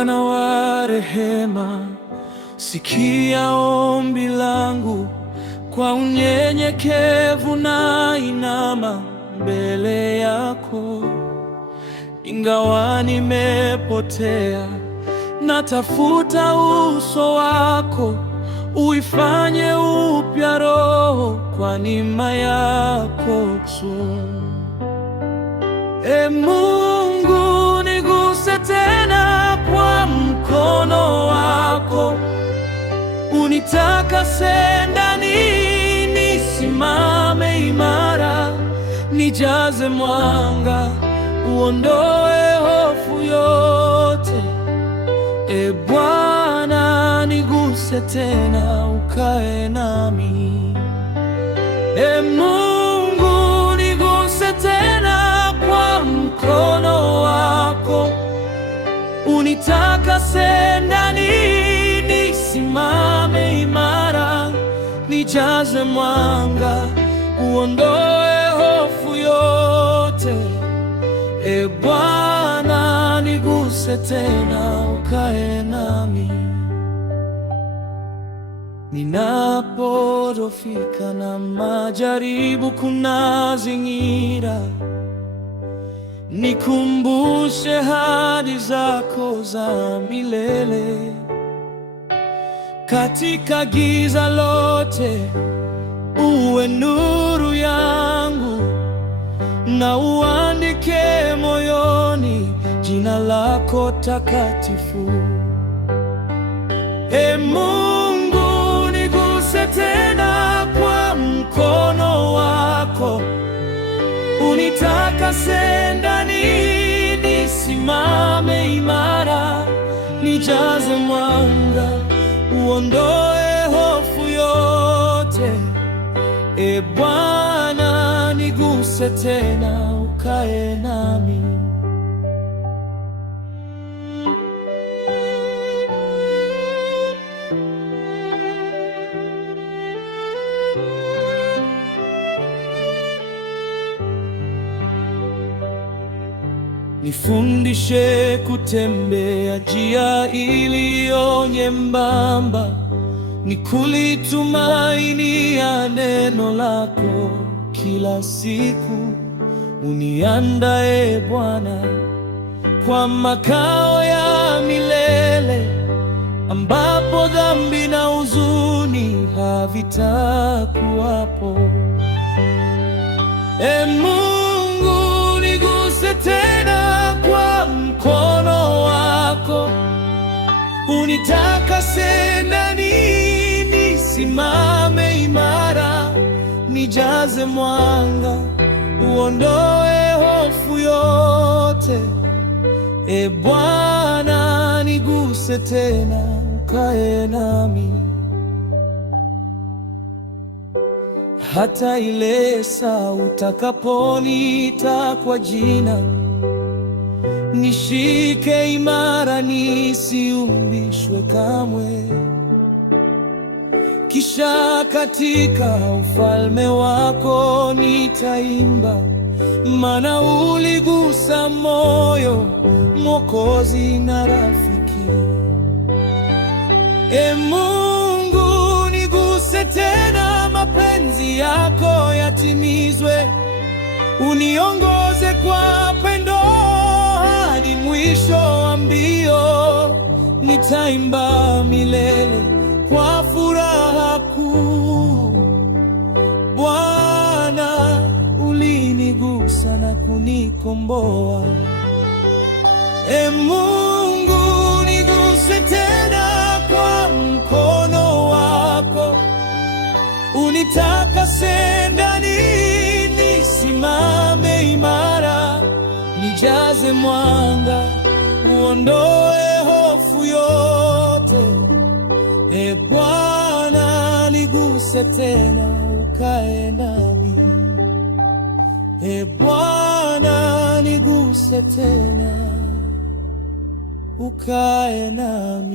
Bwana wa rehema, sikia ombi langu, kwa unyenyekevu na inama mbele yako. Ingawa nimepotea, natafuta uso wako, uifanye upya roho kwa neema yako tu. Mungu, niguse tena kwa mkono wako, unitakase ndani, nisimame imara, nijaze mwanga, uondoe hofu yote. Bwana, niguse tena, ukae nami. Mungu, niguse tena kwa mkono wako, unitakase ndani, nisimame imara, nijaze mwanga, uondoe hofu yote. Bwana, niguse tena, ukae nami. Ninapodhoofika na majaribu kunizingira, nikumbushe ahadi zako za milele. Katika giza lote uwe nuru yangu, na uandike moyoni jina lako takatifu. Mungu, niguse tena kwa mkono wako, unitakase ndani, nisimame imara, nijaze mwanga, uondoe hofu yote. Bwana, niguse tena, ukae nami. Nifundishe kutembea njia iliyo nyembamba, nikulitumainia neno lako kila siku. Uniandae Bwana kwa makao ya milele, ambapo dhambi na huzuni havitakuwapo. Mungu, niguse tena kwa mkono wako, unitakase ndani, nisimame imara, nijaze mwanga, uondoe hofu yote. Bwana, niguse tena, ukae nami. Hata ile saa utakaponiita kwa jina, nishike imara, nisiumbishwe kamwe. Kisha katika ufalme wako nitaimba, maana uligusa moyo, Mwokozi na rafiki. Mungu, niguse tena, mapenzi yako yatimizwe. Uniongoze kwa pendo hadi mwisho wa mbio, nitaimba milele kwa furaha kuu. Bwana, ulinigusa na kunikomboa. Mungu, niguse tena kwa mkono wako, unitakase ndani, nisimame imara, nijaze mwanga, uondoe hofu yote. Bwana, niguse tena, ukae nami. Bwana, niguse tena, ukae nami.